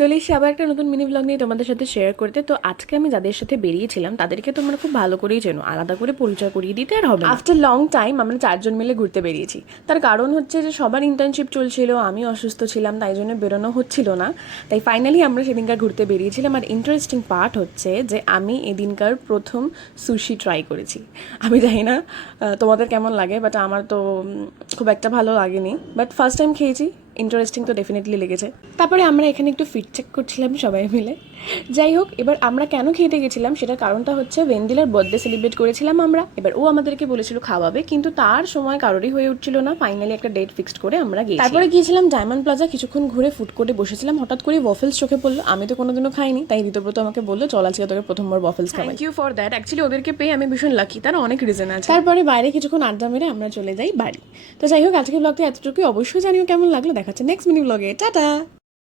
চলে এসে আবার একটা নতুন মিনি ব্লগ নিয়ে তোমাদের সাথে শেয়ার করতে। তো আজকে আমি যাদের সাথে বেরিয়েছিলাম তাদেরকে তোমরা খুব ভালো করেই চেনো, আলাদা করে পরিচয় করিয়ে দিতে আর হবে। আফটার লং টাইম আমরা 4জন মিলে ঘুরতে বেরিয়েছি। তার কারণ হচ্ছে যে সবার ইন্টার্নশিপ চলছিল, আমি অসুস্থ ছিলাম, তাই জন্য বেরোনো হচ্ছিল না। তাই ফাইনালি আমরা সেদিনকার ঘুরতে বেরিয়েছিলাম। আর ইন্টারেস্টিং পার্ট হচ্ছে যে আমি এদিনকার প্রথম সুশি ট্রাই করেছি। আমি জানি না তোমাদের কেমন লাগে, বাট আমার তো খুব একটা ভালো লাগেনি, বাট ফার্স্ট টাইম খেয়েছি। ইন্টারেস্টিং তো ডেফিনেটলি লেগেছে। তারপরে আমরা এখানে একটু ফিট চেক করছিলাম সবাই মিলে। যাই হোক, এবার আমরা কেন খেতে গেছিলাম সেটার কারণটা হচ্ছে ওয়েন্ডিলার বার্থডে সেলিব্রেট করেছিলাম আমরা। এবার ও আমাদেরকে বলেছিল খাওয়াবে, কিন্তু তার সময় কারোরই হয়ে উঠছিল না। ফাইনালি একটা ডেট ফিক্সড করে আমরা গিয়েছি। তারপরে গিয়েছিলাম ডায়মন্ড প্লাজা, কিছুক্ষণ ঘুরে ফুড কোর্টে বসেছিলাম। হঠাৎ করে ওয়াফেলস চোখে পড়লো। আমি তো কোনোদিনও খাইনি, তাই ঋতব্রত আমাকে বললো চল আজকে তোকে প্রথমবার ওয়াফেলস খাওয়াই। Thank you for that. Actually ওদেরকে পেয়ে আমি ভীষণ লাকি, তার অনেক রিজন আছে। তারপরে বাইরে কিছুক্ষণ আড্ডা মেরে আমরা চলে যাই বাড়ি। তো যাই হোক, আজকে ব্লগটা এতটুকুই। অবশ্যই জানিও কেমন লাগলো। দেখাচ্ছে নেক্সট মিনি ব্লগে। টাটা।